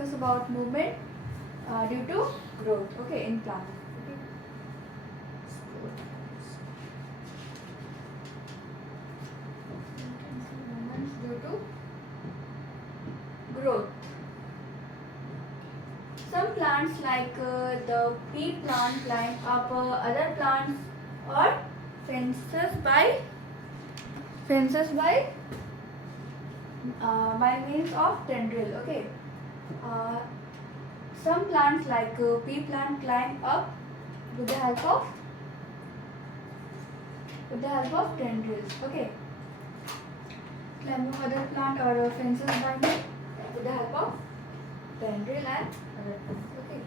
discuss about movement due to growth. Okay, in plants. Okay. Movements due to growth. Some plants like the pea plant climb up other plants or fences by means of tendril. Okay. Uh, some plants like pea plant climb up with the help of tendrils. Okay. Climb up other plant or fences by means with the help of tendril and other plants. Okay.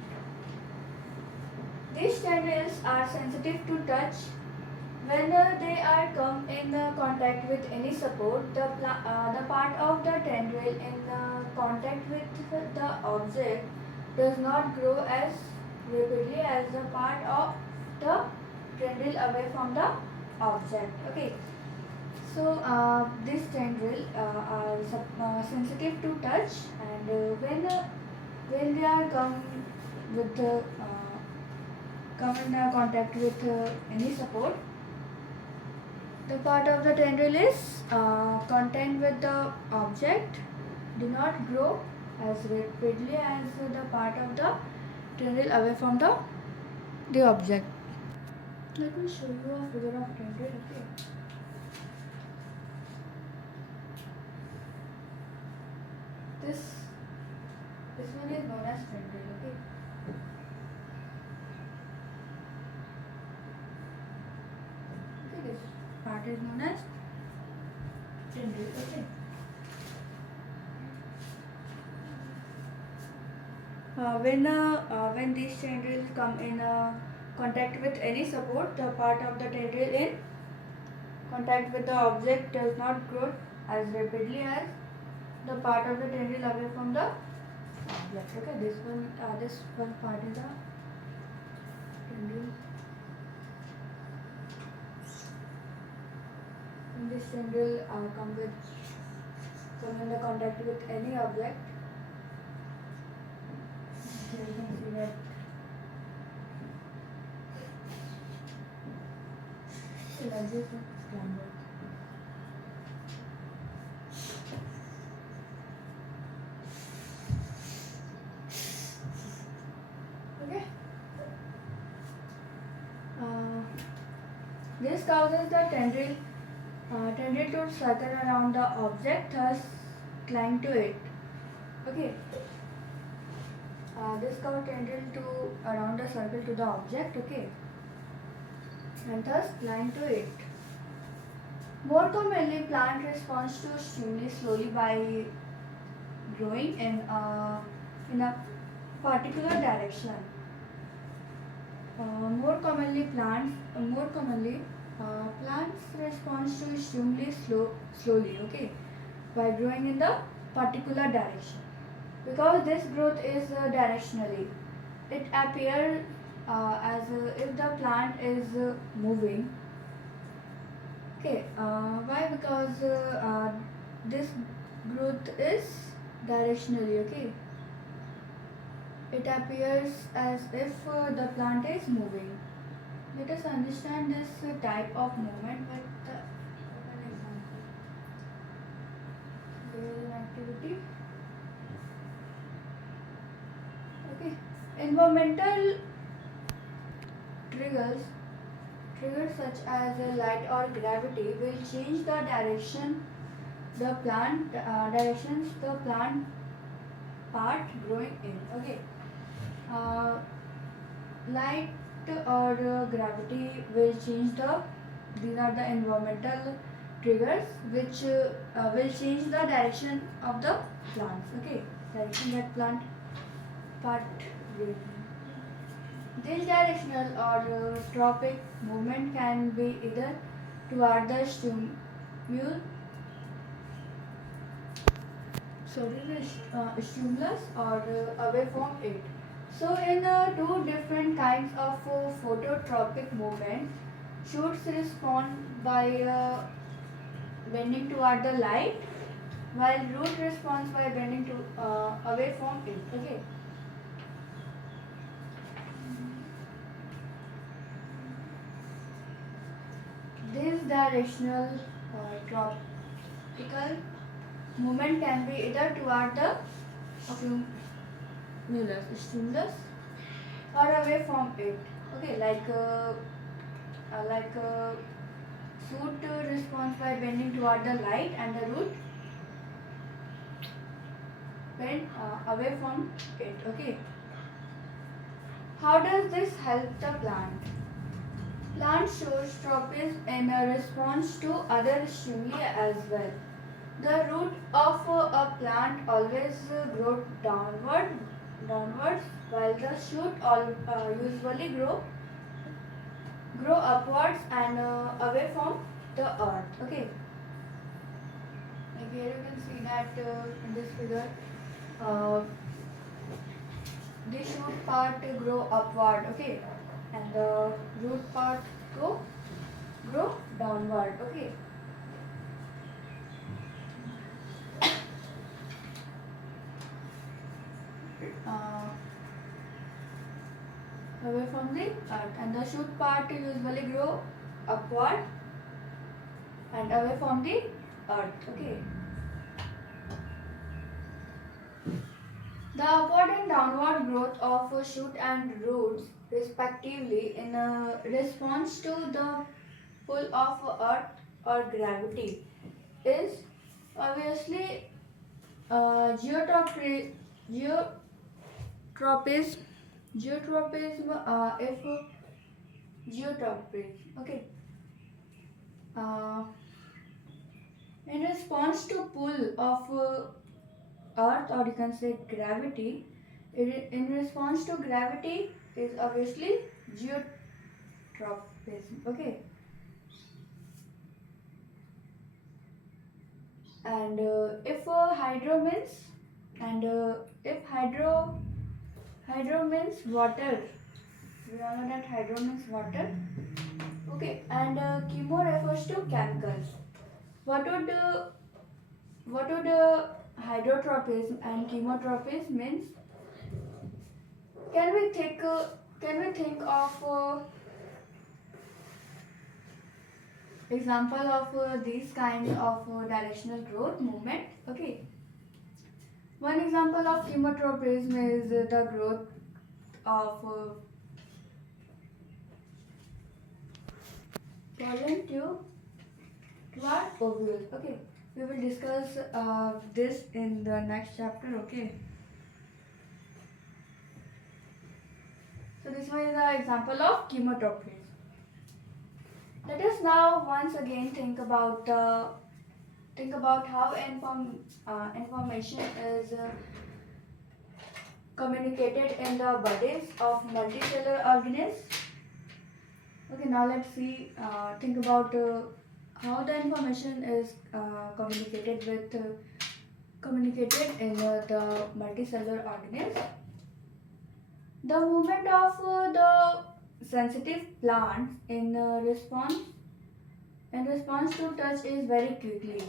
These tendrils are sensitive to touch. When they are come in contact with any support, the part of the tendril in contact with the object does not grow as rapidly as the part of the tendril away from the object. Okay. So this tendril are sensitive to touch, and when they are come in contact with any support, the part of the tendril is contained with the object do not grow as rapidly as the part of the tendril away from the object. Let me show you a figure of tendril. Okay. This one is known as tendril. Okay. This part is known as tendril. Okay. When these tendrils come in contact with any support, the part of the tendril in contact with the object does not grow as rapidly as the part of the tendril away from the object. Okay, this one part is the tendril. When this tendril come in the contact with any object, you can see that energy is scrambled. Okay. This causes the tendril to circle around the object, thus cling to it. Okay. This causes tendril to around a circle to the object. Okay. And thus cling to it. More commonly, plant responds to stimuli slowly by growing in a particular direction. More commonly, plants respond to stimuli slowly. Okay, by growing in the particular direction. Because this growth is directionally, it appears as if the plant is moving. Okay, why? Because this growth is directionally. Okay, it appears as if the plant is moving. Let us understand this type of movement with an example. There is an activity. Okay, environmental triggers such as light or gravity will change the directions the plant part growing in. Okay, light or gravity will change these are the environmental triggers which will change the direction of the plants. Okay, direction that plant part growing in. This directional or tropic movement can be either toward the stimulus or away from it. So, in two different kinds of phototropic movement, shoots respond by bending toward the light, while root responds by bending to away from it. Okay. This directional tropical movement can be either toward the stimulus or away from it. Okay, like shoot responds by bending toward the light, and the root bend away from it. Okay. How does this help the plant? Plant shows tropism in a response to other stimuli as well. The root of a plant always grows downwards, while the shoot usually grow upwards and away from the earth. Okay. Like here you can see that in this figure, the shoot part grow upward. Okay, and the root part grow downward. Okay. Away from the earth, and the shoot part usually grow upward and away from the earth. Okay. The upward and downward growth of a shoot and roots respectively in a response to the pull of earth or gravity is obviously geotropism. Okay. In response to pull of earth, or you can say gravity, in response to gravity is obviously geotropism. Okay. And if hydro means water, we all know that hydro means water. Okay. And chemo refers to chemicals. What would hydrotropism and chemotropism means? Can we think of example of these kinds of directional growth movement? Okay. One example of chemotropism is the growth of pollen toward ovules. Okay. We will discuss this in the next chapter. Okay. So this was the example of chemotropism. Let us now once again think about how information is communicated in the bodies of multicellular organisms. Okay, now let's see. Think about how the information is communicated in the multicellular organisms. The movement of the sensitive plants in response to touch is very quickly.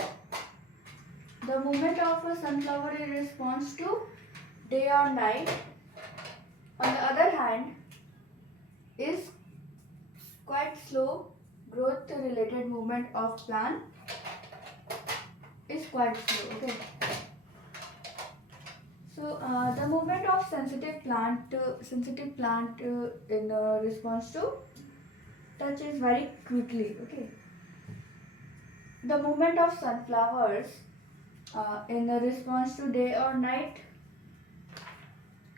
The movement of a sunflower in response to day or night, on the other hand, is quite slow. Growth related movement of plant is quite slow. Okay. So the movement of sensitive plant in response to touch is very quickly. Okay. The movement of sunflowers in response to day or night,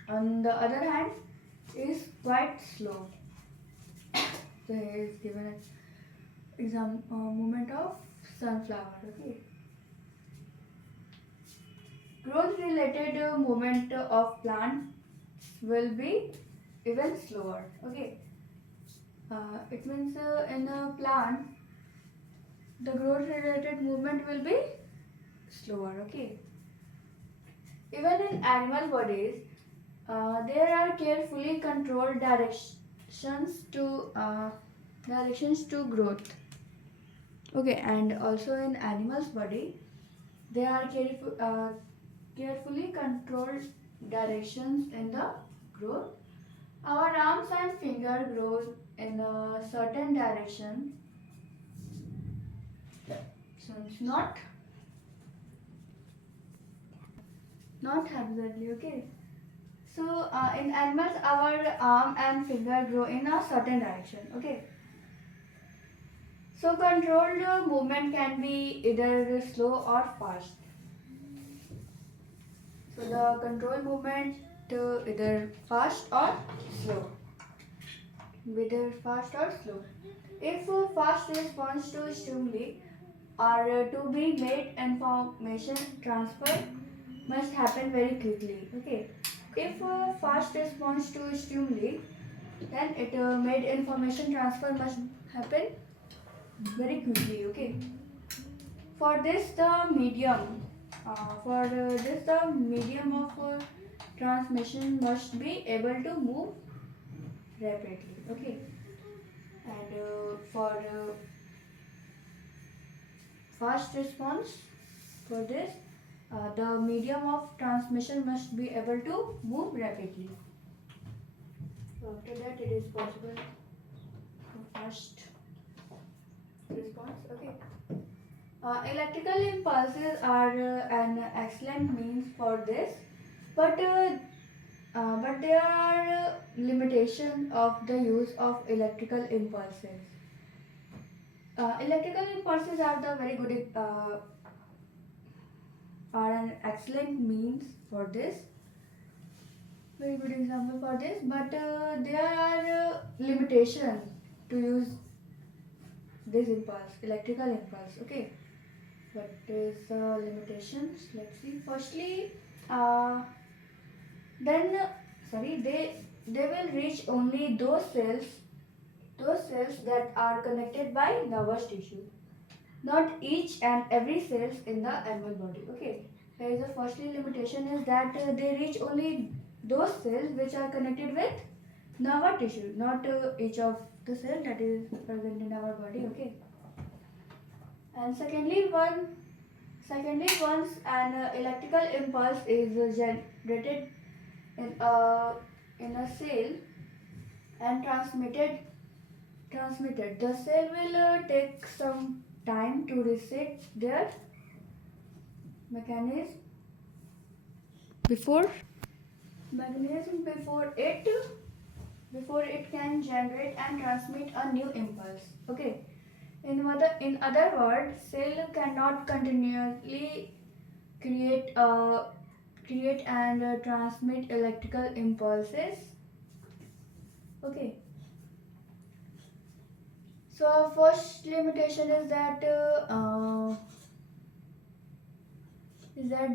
on the other hand, is quite slow. So here is given an example movement of sunflower. Okay. Growth related movement of plant will be even slower. Okay. It means in a plant the growth related movement will be slower. Okay. Even in animal bodies, there are carefully controlled directions to growth. Okay, and also in animals body They are carefully controlled directions in the growth. Our arms and finger grow in a certain direction. So it's not absolutely okay. So in animals, our arm and finger grow in a certain direction. Okay. So controlled movement can be either slow or fast. So the control movement either fast or slow. Either fast or slow. If a fast response to stimuli are to be made, information transfer must happen very quickly. Okay. If a fast response to stimuli, then it made information transfer must happen very quickly. Okay. For this the medium of transmission must be able to move rapidly. Okay. And for fast response, for this the medium of transmission must be able to move rapidly. So after that it is possible for fast response. Okay. Electrical impulses are an excellent means for this, but there are limitations of the use of electrical impulses. Electrical impulses are the very good are an excellent means for this. Very good example for this, but there are limitations to use this impulse, electrical impulse. Okay. What is the limitations? Let's see. Firstly, then sorry, they will reach only those cells that are connected by nervous tissue, not each and every cells in the animal body. Okay. There is a firstly limitation is that they reach only those cells which are connected with nervous tissue, not each of the cell that is present in our body. Okay. And secondly, once an electrical impulse is generated in a cell and transmitted, the cell will take some time to reset their mechanism before it can generate and transmit a new impulse. Okay. In other words, cell cannot continuously create and transmit electrical impulses. Okay. So first limitation is that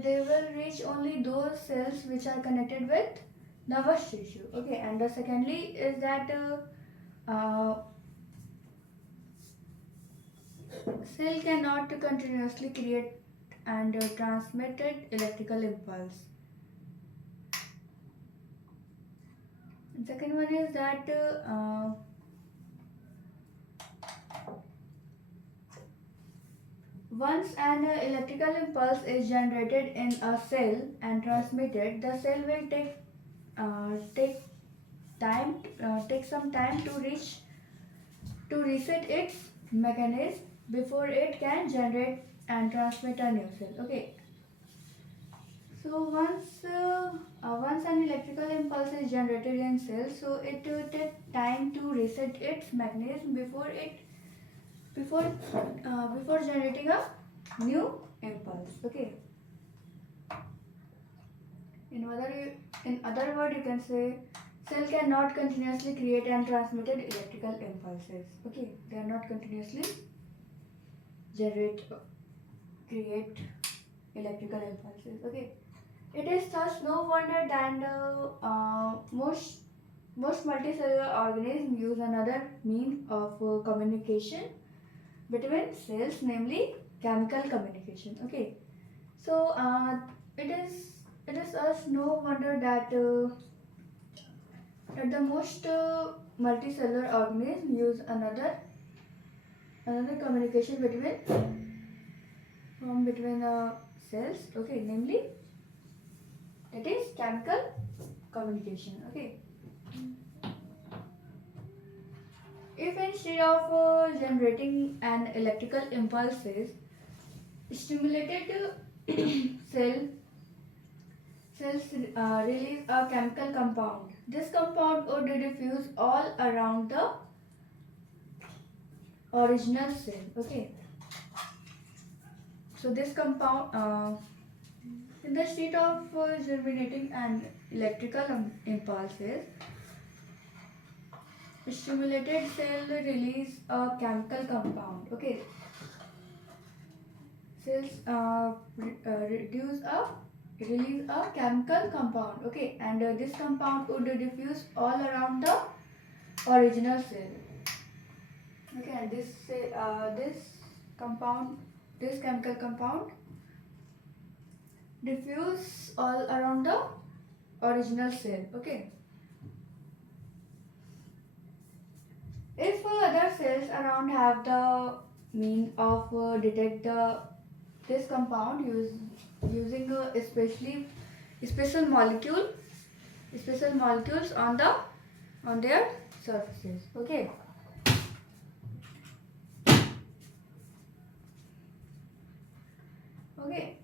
they will reach only those cells which are connected with nervous tissue. Okay. And the secondly is that cell cannot continuously create and transmitted electrical impulse. And second one is that once an electrical impulse is generated in a cell and transmitted, the cell will take some time to reset its mechanism before it can generate and transmit a new cell. Okay. So once an electrical impulse is generated in cell, so it will take time to reset its mechanism before generating a new impulse. Okay. In other words, you can say cell cannot continuously create and transmit electrical impulses. Okay. They are not continuously create electrical impulses. Okay. It is thus no wonder that most multicellular organisms use another means of communication between cells, namely chemical communication. Okay. So it is thus no wonder that the most multicellular organisms use another communication between cells, okay, namely it is chemical communication, okay. If instead of generating an electrical impulses, stimulated cells release a chemical compound. This compound would diffuse all around the original cell, okay. So this compound in the state of generating an electrical impulses, stimulated cell release a chemical compound, okay. Cells release a chemical compound, okay, and this compound would diffuse all around the original cell, okay. And this chemical compound diffuse all around the original cell, okay. If other cells around have the means of detect this compound using special molecules on their surfaces, okay. Okay.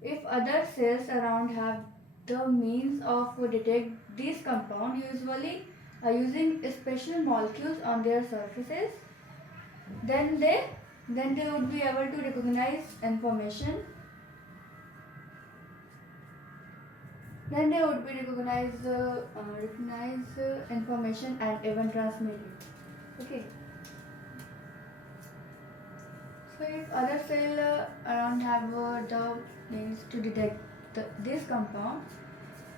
If other cells around have the means of detect this compound usually using special molecules on their surfaces, then they would be able to recognize information. Then they would be recognize information and even transmit it. Okay. So if other cell around have the means to detect this compound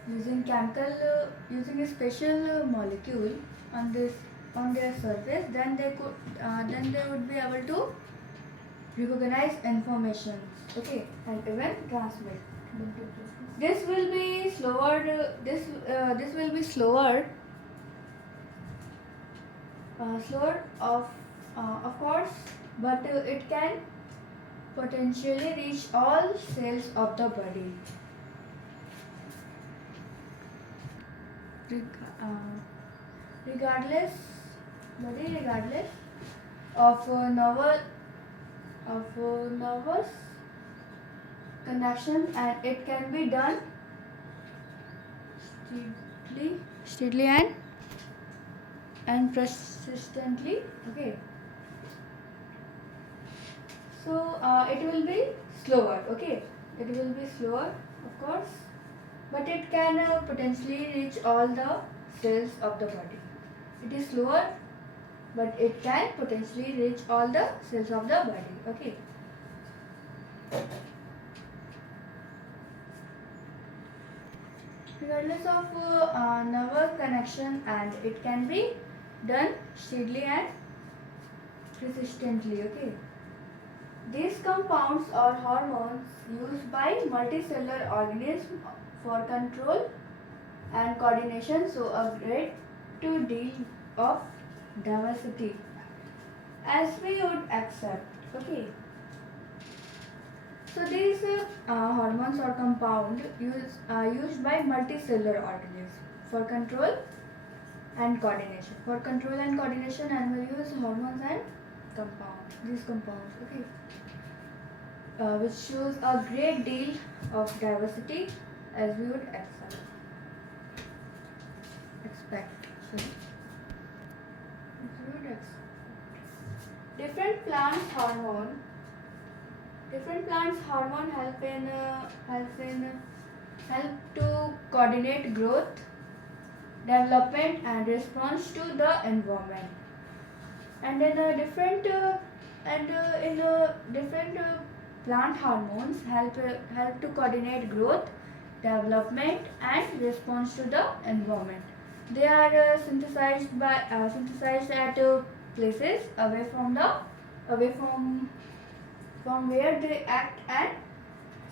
using a special molecule on their surface, then they would be able to recognize information, okay, and even transmit. This will be slower. This will be slower. Slower of course, but it can potentially reach all cells of the body. Regardless of nervous connection, and it can be done steadily and persistently, okay. So it will be slower, okay. It will be slower, of course, but it can potentially reach all the cells of the body. It is slower, but it can potentially reach all the cells of the body, okay. Regardless of nervous connection, and it can be done steadily and persistently, okay. These compounds are hormones used by multicellular organisms for control and coordination, so a great deal of diversity as we would accept, okay. So these hormones or compound used by multicellular organisms for control and coordination. For control and coordination, and we use hormones and compounds. These compounds, okay, which shows a great deal of diversity as we would expect. Different plants hormone help to coordinate growth, development, and response to the environment. And in different plant hormones help to coordinate growth, development, and response to the environment. They are synthesized at places away from where they act, and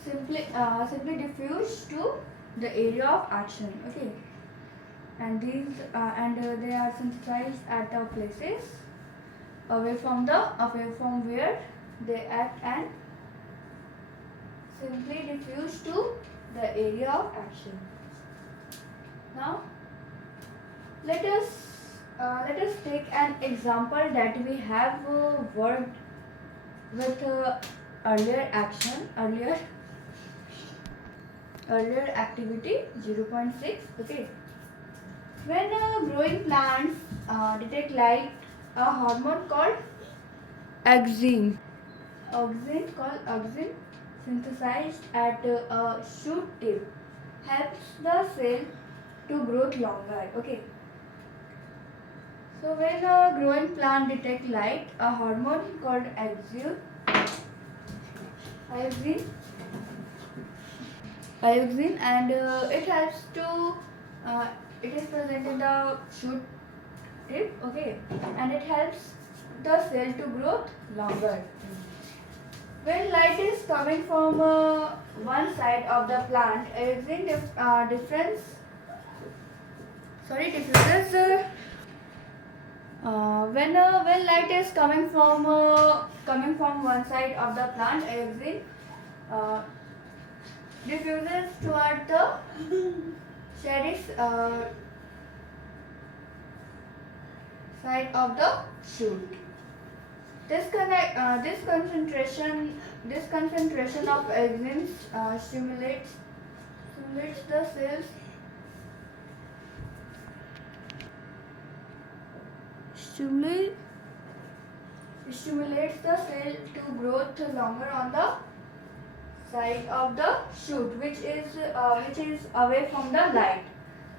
simply diffuse to the area of action, okay. And they are synthesized at places away from where they act, and simply diffuse to the area of action. Now let us take an example that we have worked with earlier activity 0.6. Okay, when growing plants detect light, a hormone called auxin synthesized at a shoot tip helps the cell to grow longer. Okay, so when a growing plant detect light, a hormone called auxin and it helps to it is present in the shoot tip. Okay, and it helps the cell to grow longer. When light is coming from one side of the plant, auxin diffuses when light is coming from one side of the plant, auxin diffuses toward the shady side of the shoot. This concentration of auxins stimulates the cells stimulates the cell to growth longer on the side of the shoot, which is away from the light.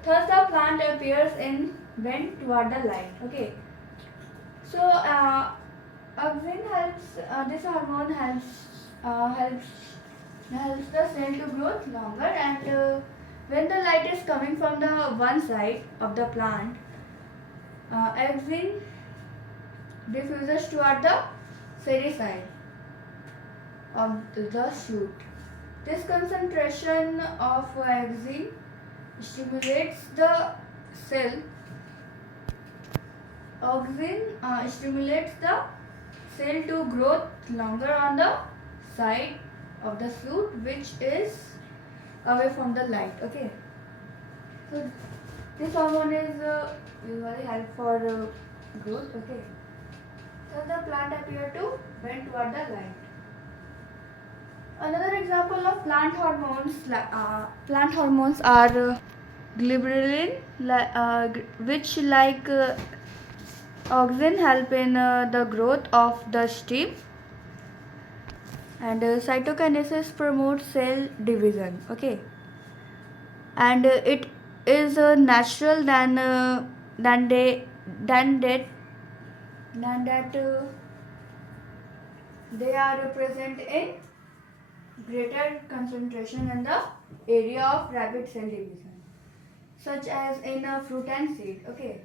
Thus, the plant appears in bent toward the light. Okay. So, auxin helps. This hormone helps the cell to grow longer, and when the light is coming from the one side of the plant, auxin diffuses toward the shady side of the shoot. This concentration of auxin stimulates the cell. Auxin stimulates the cell to grow longer on the side of the shoot, which is away from the light. Okay. So this hormone is usually help for growth. Okay. So the plant appear to bend toward the light. Another example of plant hormones are gibberellin, which like auxin help in the growth of the stem, and cytokinesis promotes cell division. Okay, and it is natural than that they are present in greater concentration in the area of rapid cell division, such as in fruit and seed. Okay,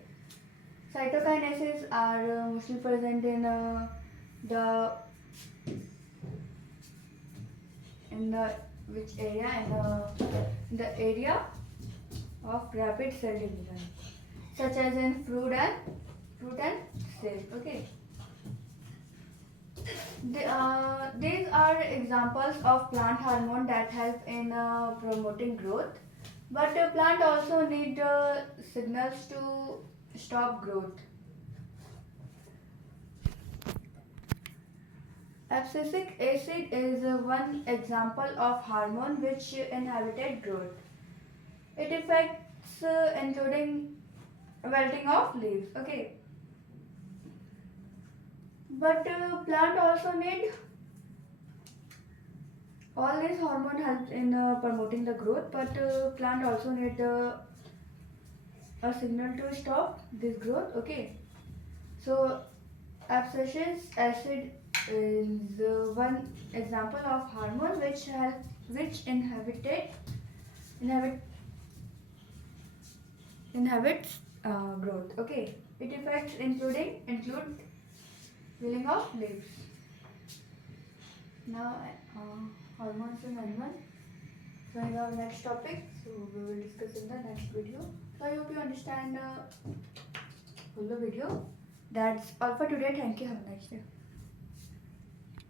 cytokinesis are mostly present in the which area in the area of rapid cell division, such as in fruit and seed. Okay. These are examples of plant hormone that help in promoting growth, but the plant also need signals to stop growth. Abscisic acid is one example of hormone which inhibited growth. It affects including wilting of leaves. Okay. But plant also need all these hormone helps in promoting the growth, but plant also need a signal to stop this growth. Okay, so abscisic acid is one example of hormone which inhibits growth. Okay, it effects include wilting of leaves. Now hormones in animals. So we have next topic. So we will discuss in the next video. So I hope you understand the video. That's all for today. Thank you. Have a nice day.